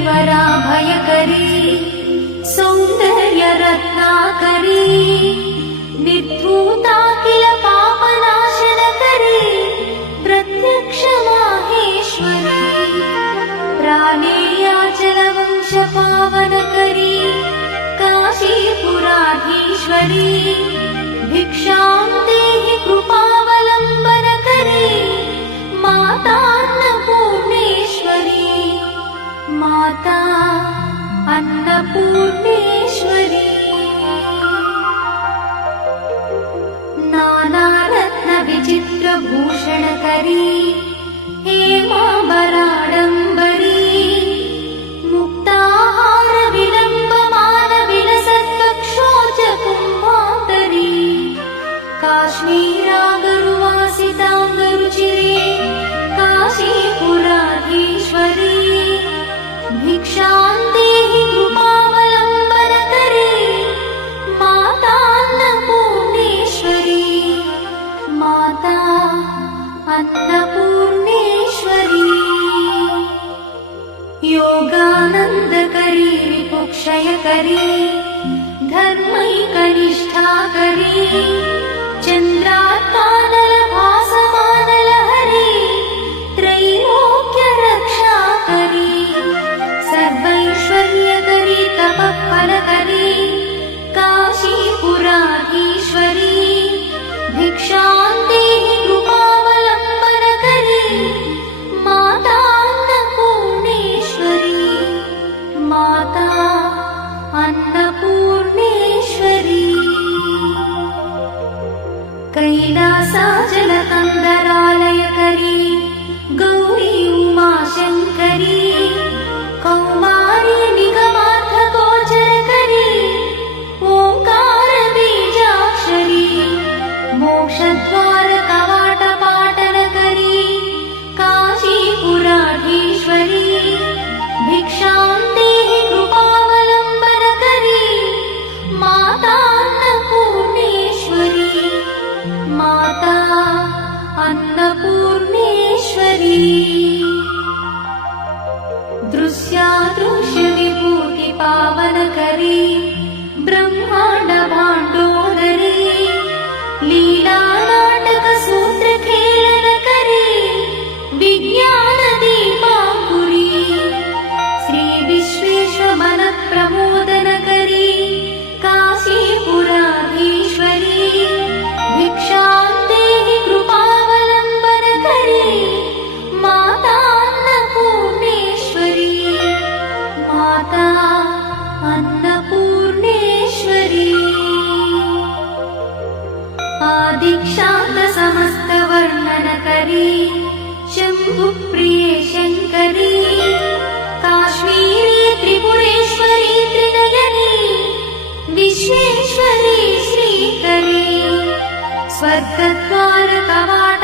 करीवरा भयकरी सौंदर्य रत्नाकरी निर्धूता किल पापनाशनकरी प्रत्यक्ष माहेश्वरी प्राणेयाचलवंश पावनकरी काशीपुराधीश्वरी भिक्षां देहि कृपावलम्बनकरी मातान्नपूर्णेश्वरी माता अन्नपूर्णेश्वरी नानारत्न विचित्रभूषणकरी हेमाम्बराडम्बरी मुक्ताहार विलम्बमान विलसत्कक्षोच कुम्भान्तरी काश्मीरागरुवासिताङ्गरुचिरे काशीपुराधीश्वरी भिक्षां देहि कृपावलम्बनकरी मातान्नपूर्णेश्वरी माता अन्नपूर्णेश्वरी योगानन्दकरी विपुक्षयकरी धर्मैकनिष्ठाकरी चन्द्रात्मानलभासमानलहरी त्रैलोक्यरक्षाकरी सर्वैश्वर्यकरी तपःफलकरी काशीपुराधीश्वरी भिक्षां देहि कृपावलम्बनकरी मातान्नपूर्णेश्वरी माता अन्नपूर्णेश्वरी कैलासाचलकन्दरालयकरी गौरी उमाशङ्करी कौमारी निगमार्थगोचरकरी ओङ्कारबीजाक्षरी मोक्षद्वारकवाटपाटनकरी काशीपुराधीश्वरी भिक्षां देहि कृपावलम्बनकरी मातान्नपूर्णेश्वरी माता अन्नपूर्णेश्वरी दृश्यादृश्यविभूतिपावनकरी ब्रह्माण्डभाण्डोदरी लीलानाटकसूत्रखेलनकरी विज्ञानदीपाङ्कुरी श्रीविश्वेश्वरमनःप्रमोदनकरी काशीपुराधीश्वरी भिक्षां देहि कृपावलम्बनकरी मातान्नपूर्णेश्वरी माता अन्नपूर्णेश्वरी आदिक्षान्तसमस्तवर्णनकरी शम्भुप्रिये शङ्करी काश्मीरी त्रिपुरेश्वरी त्रिनयनी विश्वेश्वरी श्रीकरी स्वर्गद्वारकवाट